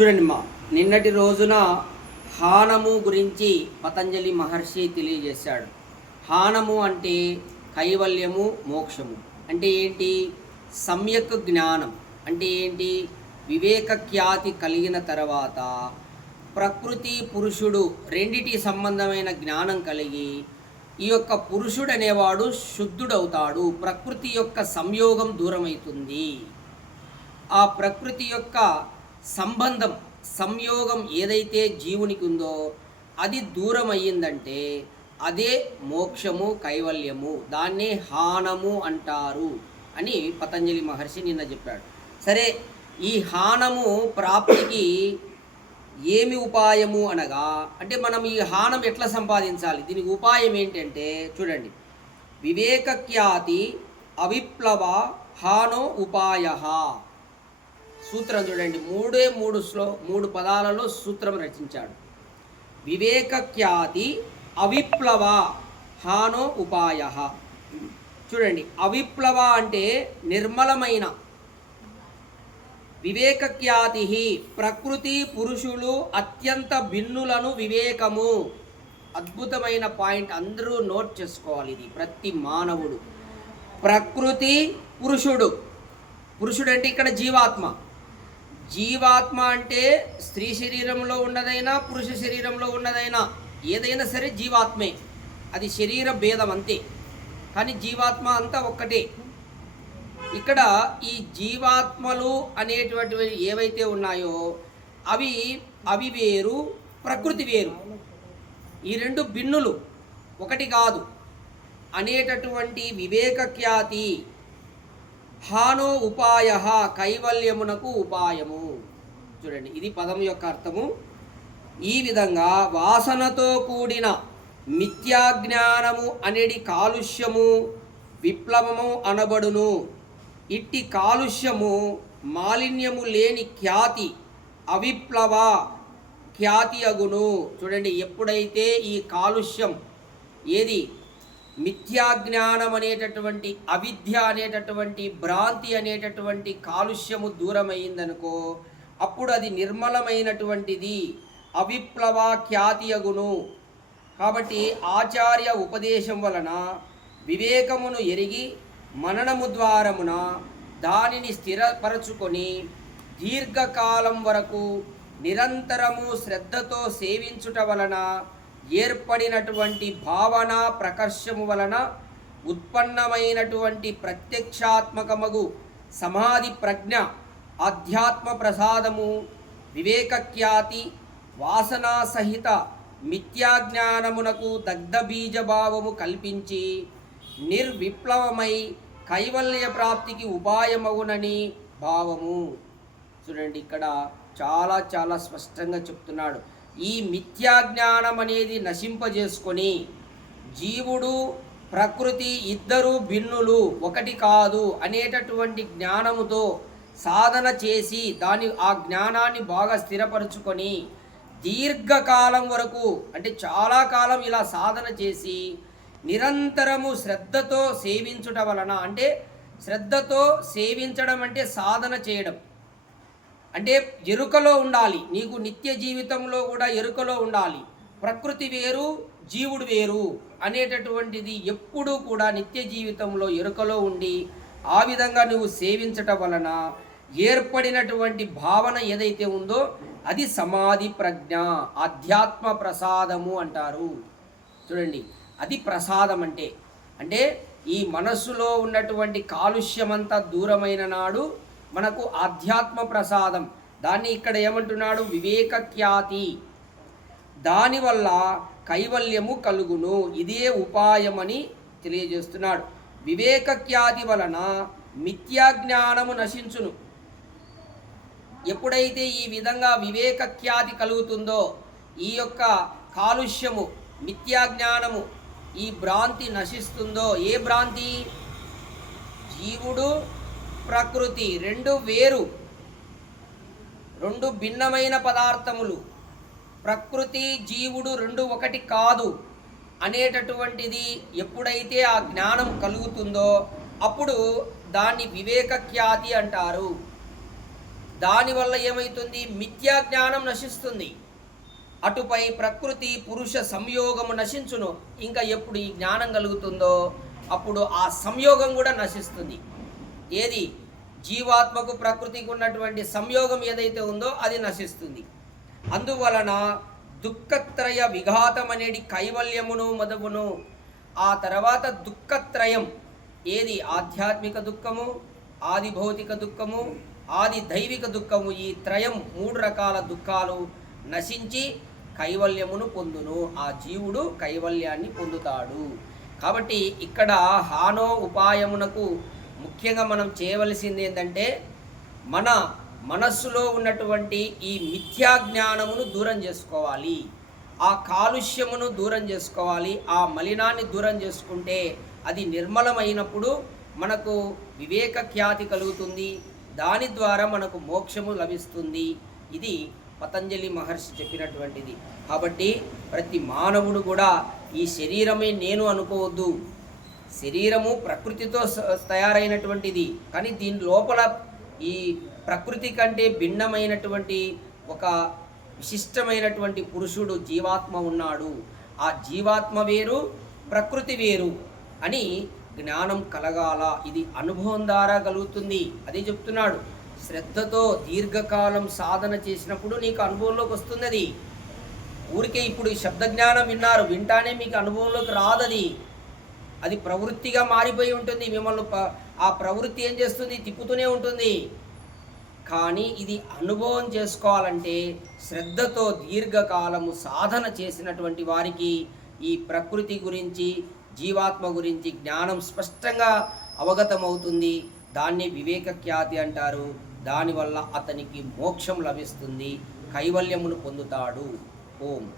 చూడండి మా నిన్నటి రోజున హానము గురించి పతంజలి మహర్షి తెలియజేశాడు. హానము అంటే కైవల్యము మోక్షము. అంటే ఏంటి? సమ్యక్ జ్ఞానం. అంటే ఏంటి? వివేక ఖ్యాతి కలిగిన తర్వాత ప్రకృతి పురుషుడు రెండిటి సంబంధమైన జ్ఞానం కలిగి ఈ యొక్క పురుషుడు అనేవాడు శుద్ధుడవుతాడు. ప్రకృతి యొక్క సంయోగం దూరమవుతుంది. ఆ ప్రకృతి యొక్క సంబంధం సంయోగం ఏదైతే జీవునికి ఉందో అది దూరం అయ్యిందంటే అదే మోక్షము కైవల్యము. దాన్నే హానము అంటారు అని పతంజలి మహర్షి నిన్న చెప్పాడు. సరే ఈ హానము ప్రాప్తికి ఏమి ఉపాయము అనగా అంటే మనం ఈ హానం ఎట్లా సంపాదించాలి? దీనికి ఉపాయం ఏంటంటే చూడండి. వివేక ఖ్యాతి అవిప్లవ హానో ఉపాయ. సూత్రం చూడండి. మూడే మూడు శ్లో మూడు పదాలలో సూత్రం రచించాడు. వివేక ఖ్యాతి అవిప్లవ హానో ఉపాయ. చూడండి. అవిప్లవ అంటే నిర్మలమైన. వివేక ఖ్యాతి ప్రకృతి పురుషులు అత్యంత భిన్నులను వివేకము. అద్భుతమైన పాయింట్ అందరూ నోట్ చేసుకోవాలి ఇది. ప్రతి మానవుడు. ప్రకృతి పురుషుడు. పురుషుడు అంటే ఇక్కడ జీవాత్మ. జీవాత్మ అంటే స్త్రీ శరీరంలో ఉన్నదైనా పురుష శరీరంలో ఉన్నదైనా ఏదైనా సరే జీవాత్మే. అది శరీర భేదం అంతే. కానీ జీవాత్మ అంతా ఒక్కటే. ఇక్కడ ఈ జీవాత్మలు అనేటువంటివి ఏవైతే ఉన్నాయో అవి అవి వేరు ప్రకృతి వేరు. ఈ రెండు భిన్నులు. ఒకటి కాదు. అనేటటువంటి వివేక ఖ్యాతి హానో ఉపాయ కైవల్యమునకు ఉపాయము. చూడండి ఇది పదం యొక్క అర్థము. ఈ విధంగా వాసనతో కూడిన మిథ్యాజ్ఞానము అనేది కాలుష్యము విప్లవము అనబడును. ఇట్టి కాలుష్యము మాలిన్యము లేని ఖ్యాతి అవిప్లవ ఖ్యాతి అగును. చూడండి ఎప్పుడైతే ఈ కాలుష్యం ఏది? మిథ్యాజ్ఞానం అనేటటువంటి అవిద్య అనేటటువంటి భ్రాంతి అనేటటువంటి కాలుష్యము దూరమైందనుకో అప్పుడు అది నిర్మలమైనటువంటిది అవిప్లవ ఖ్యాతి కాబట్టి ఆచార్య ఉపదేశం వలన వివేకమును ఎరిగి మననము ద్వారమున దానిని స్థిరపరచుకొని దీర్ఘకాలం వరకు నిరంతరము శ్రద్ధతో సేవించుట వలన ఏర్పడినటువంటి భావన ప్రకర్షము వలన ఉత్పన్నమైనటువంటి ప్రత్యక్షాత్మకమగు సమాధి ప్రజ్ఞ ఆధ్యాత్మ ప్రసాదము వివేకఖ్యాతి వాసనా సహిత మిథ్యాజ్ఞానమునకు దగ్ధబీజభావము కల్పించి నిర్విప్లవమై కైవల్య ప్రాప్తికి ఉపాయమగునని భావము. చూడండి ఇక్కడ చాలా చాలా స్పష్టంగా చెప్తున్నాడు. ఈ మిథ్యాజ్ఞానం అనేది నశింపజేసుకొని జీవుడు ప్రకృతి ఇద్దరు భిన్నులు ఒకటి కాదు అనేటటువంటి జ్ఞానముతో సాధన చేసి దాని ఆ జ్ఞానాన్ని బాగా స్థిరపరుచుకొని దీర్ఘకాలం వరకు అంటే చాలా కాలం ఇలా సాధన చేసి నిరంతరము శ్రద్ధతో సేవించుట వలన అంటే శ్రద్ధతో సేవించడం అంటే సాధన చేయడం. అంటే ఎరుకలో ఉండాలి. నీకు నిత్య జీవితంలో కూడా ఎరుకలో ఉండాలి. ప్రకృతి వేరు జీవుడు వేరు అనేటటువంటిది ఎప్పుడూ కూడా నిత్య జీవితంలో ఎరుకలో ఉండి ఆ విధంగా నువ్వు సేవించటం వలన ఏర్పడినటువంటి భావన ఏదైతే ఉందో అది సమాధి ప్రజ్ఞ ఆధ్యాత్మ ప్రసాదము అంటారు. చూడండి అది ప్రసాదం అంటే అంటే ఈ మనస్సులో ఉన్నటువంటి కాలుష్యమంతా దూరమైన నాడు మనకు ఆధ్యాత్మ ప్రసాదం. దాన్ని ఇక్కడ ఏమంటున్నాడు? వివేక ఖ్యాతి. దానివల్ల కైవల్యము కలుగును. ఇదే ఉపాయమని తెలియజేస్తున్నాడు. వివేక ఖ్యాతి వలన మిథ్యాజ్ఞానము నశించును. ఎప్పుడైతే ఈ విధంగా వివేక ఖ్యాతి కలుగుతుందో ఈ యొక్క కాలుష్యము మిథ్యాజ్ఞానము ఈ భ్రాంతి నశిస్తుందో ఏ భ్రాంతి? జీవుడు ప్రకృతి రెండు వేరు. రెండు భిన్నమైన పదార్థములు. ప్రకృతి జీవుడు రెండు ఒకటి కాదు అనేటటువంటిది ఎప్పుడైతే ఆ జ్ఞానం కలుగుతుందో అప్పుడు దాన్ని వివేక ఖ్యాతి అంటారు. దానివల్ల ఏమవుతుంది మిథ్యా జ్ఞానం నశిస్తుంది. అటుపై ప్రకృతి పురుష సంయోగము నశించును. ఇంకా ఎప్పుడు ఈ జ్ఞానం కలుగుతుందో అప్పుడు ఆ సంయోగం కూడా నశిస్తుంది. ఏది? జీవాత్మకు ప్రకృతికి ఉన్నటువంటి సంయోగం ఏదైతే ఉందో అది నశిస్తుంది. అందువలన దుఃఖత్రయ విఘాతం అనేది కైవల్యమును మొదవును ఆ తర్వాత దుఃఖత్రయం ఏది? ఆధ్యాత్మిక దుఃఖము ఆది భౌతిక దుఃఖము ఆది దైవిక దుఃఖము. ఈ త్రయం మూడు రకాల దుఃఖాలు నశించి కైవల్యమును పొందును. ఆ జీవుడు కైవల్యాన్ని పొందుతాడు. కాబట్టి ఇక్కడ హానో ఉపాయమునకు ముఖ్యంగా మనం చేయవలసింది ఏంటంటే మన మనస్సులో ఉన్నటువంటి ఈ మిథ్యా జ్ఞానమును దూరం చేసుకోవాలి. ఆ కాలుష్యమును దూరం చేసుకోవాలి. ఆ మలినాన్ని దూరం చేసుకుంటే అది నిర్మలమైనప్పుడు మనకు వివేక ఖ్యాతి కలుగుతుంది. దాని ద్వారా మనకు మోక్షము లభిస్తుంది. ఇది పతంజలి మహర్షి చెప్పినటువంటిది. కాబట్టి ప్రతి మానవుడు కూడా ఈ శరీరమే నేను అనుకోవద్దు. శరీరము ప్రకృతితో తయారైనటువంటిది. కానీ దీని లోపల ఈ ప్రకృతి కంటే భిన్నమైనటువంటి ఒక విశిష్టమైనటువంటి పురుషుడు జీవాత్మ ఉన్నాడు. ఆ జీవాత్మ వేరు ప్రకృతి వేరు అని జ్ఞానం కలగాల. ఇది అనుభవం ద్వారా కలుగుతుంది. అదే చెప్తున్నాడు. శ్రద్ధతో దీర్ఘకాలం సాధన చేసినప్పుడు నీకు అనుభవంలోకి వస్తుంది అది ఊరికే ఇప్పుడు ఈ శబ్ద జ్ఞానం విన్నారు. వింటానే మీకు అనుభవంలోకి రాదది. అది ప్రవృత్తిగా మారిపోయి ఉంటుంది. మిమ్మల్ని ప- ఆ ప్రవృత్తి ఏం చేస్తుంది? తిప్పుతూనే ఉంటుంది. కానీ ఇది అనుభవం చేసుకోవాలంటే శ్రద్ధతో దీర్ఘకాలము సాధన చేసినటువంటి వారికి ఈ ప్రకృతి గురించి జీవాత్మ గురించి జ్ఞానం స్పష్టంగా అవగతమవుతుంది. దాన్ని వివేక ఖ్యాతి అంటారు. దానివల్ల అతనికి మోక్షం లభిస్తుంది. కైవల్యమును పొందుతాడు. ఓం.